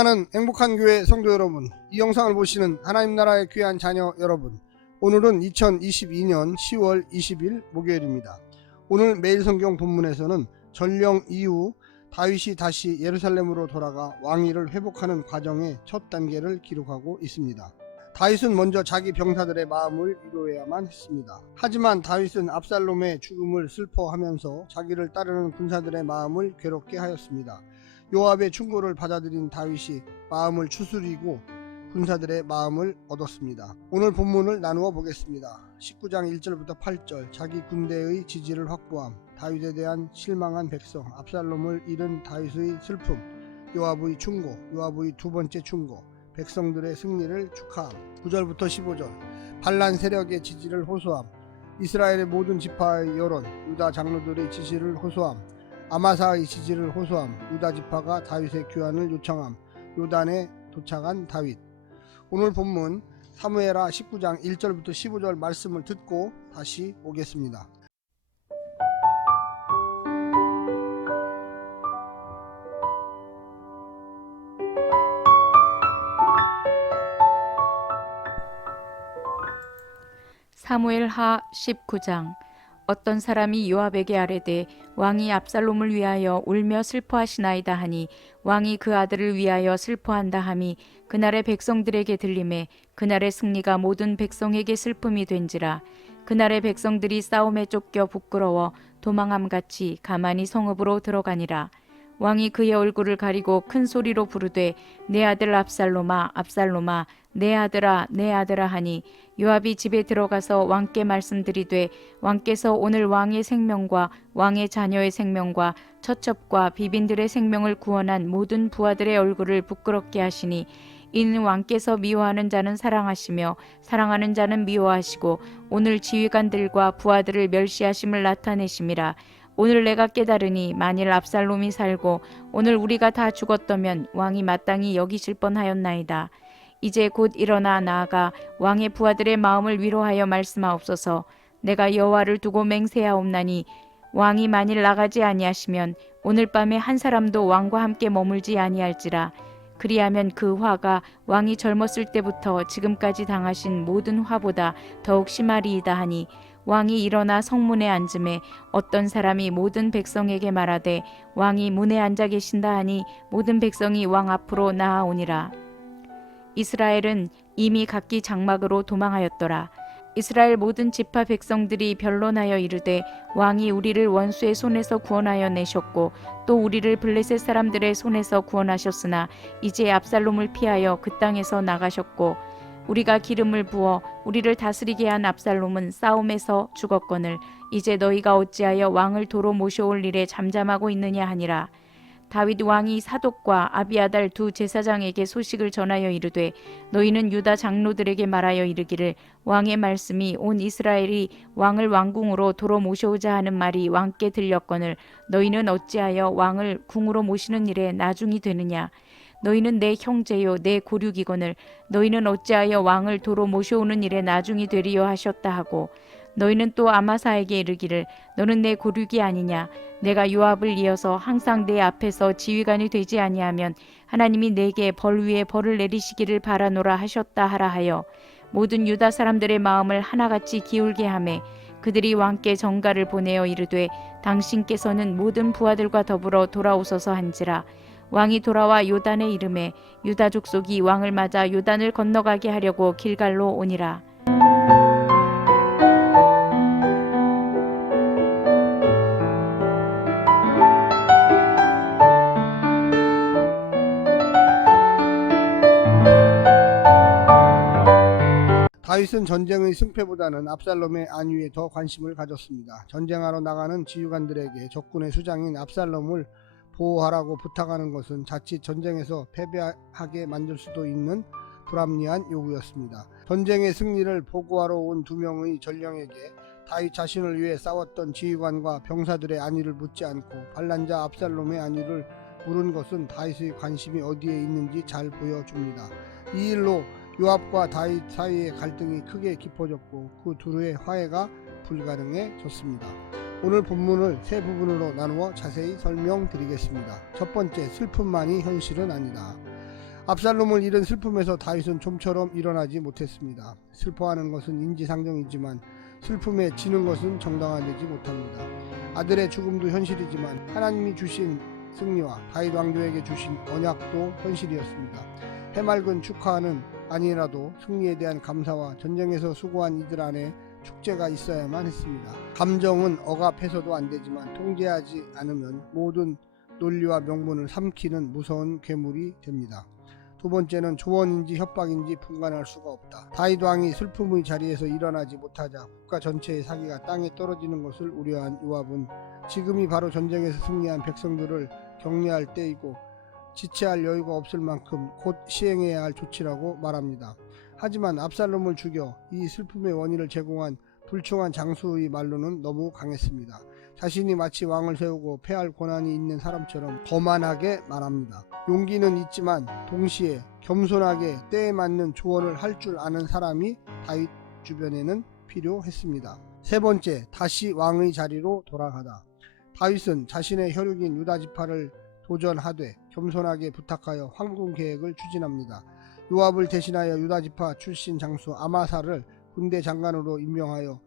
사랑하는 행복한 교회 성도 여러분, 이 영상을 보시는 하나님 나라의 귀한 자녀 여러분, 오늘은 2022년 10월 20일 목요일입니다. 오늘 매일 성경 본문에서는 전령 이후 다윗이 다시 예루살렘으로 돌아가 왕위를 회복하는 과정의 첫 단계를 기록하고 있습니다. 다윗은 먼저 자기 병사들의 마음을 위로해야만 했습니다. 하지만 다윗은 압살롬의 죽음을 슬퍼하면서 자기를 따르는 군사들의 마음을 괴롭게 하였습니다. 요압의 충고를 받아들인 다윗이 마음을 추스리고 군사들의 마음을 얻었습니다. 오늘 본문을 나누어 보겠습니다. 19장 1절부터 8절, 자기 군대의 지지를 확보함, 다윗에 대한 실망한 백성, 압살롬을 잃은 다윗의 슬픔, 요압의 충고, 요압의 두 번째 충고, 백성들의 승리를 축하함. 9절부터 15절, 반란 세력의 지지를 호소함, 이스라엘의 모든 지파의 여론, 유다 장로들의 지지를 호소함, 아마사의 지지를 호소함, 유다 지파가 다윗의 교환을 요청함, 요단에 도착한 다윗. 오늘 본문 사무엘하 19장 1절부터 15절 말씀을 듣고 다시 오겠습니다. 사무엘하 19장. 어떤 사람이 요압에게 아뢰되 왕이 압살롬을 위하여 울며 슬퍼하시나이다 하니 왕이 그 아들을 위하여 슬퍼한다 함이 그날의 백성들에게 들리매 그날의 승리가 모든 백성에게 슬픔이 된지라. 그날의 백성들이 싸움에 쫓겨 부끄러워 도망함같이 가만히 성읍으로 들어가니라. 왕이 그의 얼굴을 가리고 큰 소리로 부르되 내 아들 압살롬아 압살롬아 내 아들아 내 아들아 하니 요압이 집에 들어가서 왕께 말씀드리되 왕께서 오늘 왕의 생명과 왕의 자녀의 생명과 처첩과 비빈들의 생명을 구원한 모든 부하들의 얼굴을 부끄럽게 하시니 이는 왕께서 미워하는 자는 사랑하시며 사랑하는 자는 미워하시고 오늘 지휘관들과 부하들을 멸시하심을 나타내심이라. 오늘 내가 깨달으니 만일 압살롬이 살고 오늘 우리가 다 죽었다면 왕이 마땅히 여기실 뻔하였나이다. 이제 곧 일어나 나아가 왕의 부하들의 마음을 위로하여 말씀하옵소서. 내가 여호와를 두고 맹세하옵나니 왕이 만일 나가지 아니하시면 오늘 밤에 한 사람도 왕과 함께 머물지 아니할지라. 그리하면 그 화가 왕이 젊었을 때부터 지금까지 당하신 모든 화보다 더욱 심하리이다 하니 왕이 일어나 성문에 앉음에 어떤 사람이 모든 백성에게 말하되 왕이 문에 앉아 계신다 하니 모든 백성이 왕 앞으로 나아오니라. 이스라엘은 이미 각기 장막으로 도망하였더라. 이스라엘 모든 지파 백성들이 변론하여 이르되 왕이 우리를 원수의 손에서 구원하여 내셨고 또 우리를 블레셋 사람들의 손에서 구원하셨으나 이제 압살롬을 피하여 그 땅에서 나가셨고 우리가 기름을 부어 우리를 다스리게 한 압살롬은 싸움에서 죽었거늘 이제 너희가 어찌하여 왕을 도로 모셔올 일에 잠잠하고 있느냐 하니라. 다윗 왕이 사독과 아비아달 두 제사장에게 소식을 전하여 이르되 너희는 유다 장로들에게 말하여 이르기를 왕의 말씀이 온 이스라엘이 왕을 왕궁으로 도로 모셔오자 하는 말이 왕께 들렸거늘 너희는 어찌하여 왕을 궁으로 모시는 일에 나중이 되느냐. 너희는 내 형제요 내 고륙이거늘 너희는 어찌하여 왕을 도로 모셔오는 일에 나중이 되리요 하셨다 하고 너희는 또 아마사에게 이르기를 너는 내 고륙이 아니냐. 내가 요압을 이어서 항상 내 앞에서 지휘관이 되지 아니하면 하나님이 내게 벌 위에 벌을 내리시기를 바라노라 하셨다 하라 하여 모든 유다 사람들의 마음을 하나같이 기울게 하매 그들이 왕께 전가를 보내어 이르되 당신께서는 모든 부하들과 더불어 돌아오소서 한지라. 왕이 돌아와 요단에 이르매 유다 족속이 왕을 맞아 요단을 건너가게 하려고 길갈로 오니라. 다윗은 전쟁의 승패보다는 압살롬의 안위에 더 관심을 가졌습니다. 전쟁하러 나가는 지휘관들에게 적군의 수장인 압살롬을 보호하라고 부탁하는 것은 자칫 전쟁에서 패배하게 만들 수도 있는 불합리한 요구였습니다. 전쟁의 승리를 보고하러 온 두 명의 전령에게 다윗 자신을 위해 싸웠던 지휘관과 병사들의 안위를 묻지 않고 반란자 압살롬의 안위를 물은 것은 다윗의 관심이 어디에 있는지 잘 보여줍니다. 이 일로 요압과 다윗 사이의 갈등이 크게 깊어졌고 그 둘의 화해가 불가능해졌습니다. 오늘 본문을 세 부분으로 나누어 자세히 설명드리겠습니다. 첫 번째, 슬픔만이 현실은 아니다. 압살롬을 잃은 슬픔에서 다윗은 좀처럼 일어나지 못했습니다. 슬퍼하는 것은 인지상정이지만 슬픔에 지는 것은 정당화되지 못합니다. 아들의 죽음도 현실이지만 하나님이 주신 승리와 다윗 왕조에게 주신 언약도 현실이었습니다. 해맑은 축하는 아니라도 승리에 대한 감사와 전쟁에서 수고한 이들 안에 축제가 있어야만 했습니다. 감정은 억압해서도 안 되지만 통제하지 않으면 모든 논리와 명분을 삼키는 무서운 괴물이 됩니다. 두 번째는 조언인지 협박인지 분간할 수가 없다. 다윗 왕이 슬픔의 자리에서 일어나지 못하자 국가 전체의 사기가 땅에 떨어지는 것을 우려한 요압은 지금이 바로 전쟁에서 승리한 백성들을 격려할 때이고 지체할 여유가 없을 만큼 곧 시행해야 할 조치라고 말합니다. 하지만 압살롬을 죽여 이 슬픔의 원인을 제공한 불충한 장수의 말로는 너무 강했습니다. 자신이 마치 왕을 세우고 패할 권한이 있는 사람처럼 거만하게 말합니다. 용기는 있지만 동시에 겸손하게 때에 맞는 조언을 할 줄 아는 사람이 다윗 주변에는 필요했습니다. 세 번째, 다시 왕의 자리로 돌아가다. 다윗은 자신의 혈육인 유다지파를 도전하되 겸손하게 부탁하여 황금 계획을 추진합니다. 요압을 대신하여 유다지파 출신 장수 아마사를 군대 장관으로 임명하여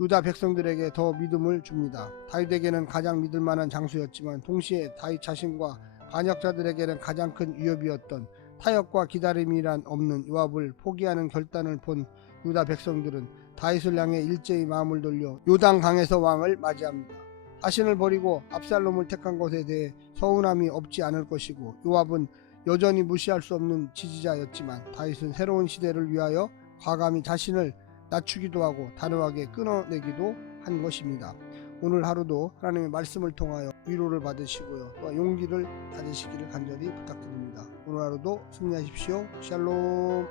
유다 백성들에게 더 믿음을 줍니다. 다윗에게는 가장 믿을만한 장수였지만 동시에 다윗 자신과 반역자들에게는 가장 큰 위협이었던 타협과 기다림이란 없는 요압을 포기하는 결단을 본 유다 백성들은 다윗을 향해 일제히 마음을 돌려 요단강에서 왕을 맞이합니다. 자신을 버리고 압살롬을 택한 것에 대해 서운함이 없지 않을 것이고 요압은 여전히 무시할 수 없는 지지자였지만 다윗은 새로운 시대를 위하여 과감히 자신을 낮추기도 하고 단호하게 끊어내기도 한 것입니다. 오늘 하루도 하나님의 말씀을 통하여 위로를 받으시고요. 또 용기를 가지시기를 간절히 부탁드립니다. 오늘 하루도 승리하십시오. 샬롬.